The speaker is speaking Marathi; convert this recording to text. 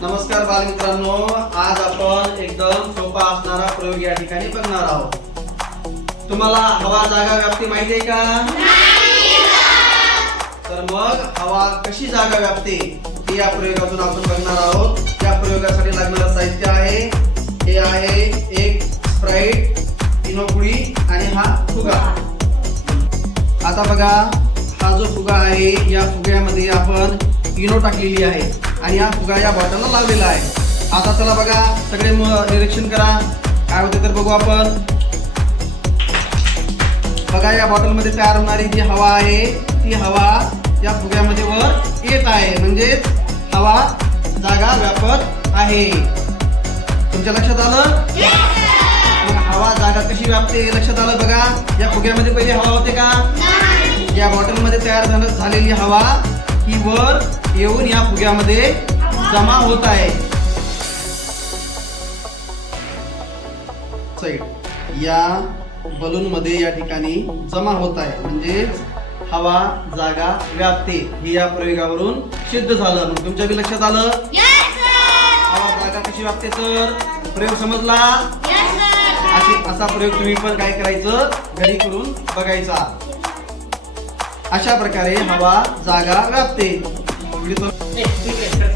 नमस्कार बालमित्रांनो. आज आपण एकदम सोपा असणारा प्रयोग या ठिकाणी बघणार आहोत. तुम्हाला हवा जागा व्याप्ती माहिती आहे का? तर मग हवा कशी जागा व्यापते हे या प्रयोगातून आपण बघणार आहोत. त्या प्रयोगासाठी लागणारं साहित्य आहे. हे आहे एक स्प्राईट इनोपुडी आणि हा फुगा. आता बघा हा जो फुगा आहे या फुग्यामध्ये आपण इनो टाकलेली आहे आणि हा फुगा या बॉटलला लावलेला आहे. आता चला बघा सगळे निरीक्षण करा. काय होते तर बघू आपण. बघा या बॉटलमध्ये तयार होणारी जी हवा आहे ती हवा या फुग्यामध्ये वर येत आहे. म्हणजेच हवा जागा व्यापत आहे. तुमच्या लक्षात आलं? हवा जागा कशी व्यापते? हे लक्षात आलं बघा? या फुग्यामध्ये पहिले हवा होते का? या बॉटलमध्ये तयार झालं झालेली हवा ही वर येऊन या फुग्यामध्ये जमा होत आहे. साईड या बलून मध्ये या ठिकाणी जमा होत आहे. म्हणजे हवा जागा व्यापते हे या प्रयोगावरून सिद्ध झालं. तुमच्या बी लक्षात आलं? हवा जागा कशी व्यापते तर प्रयोग समजला? अशी असा प्रयोग तुम्ही पण काय करायचं? घरी करून बघायचा. अशा प्रकारे हवा जागा व्यापते व्हिडिओ तो-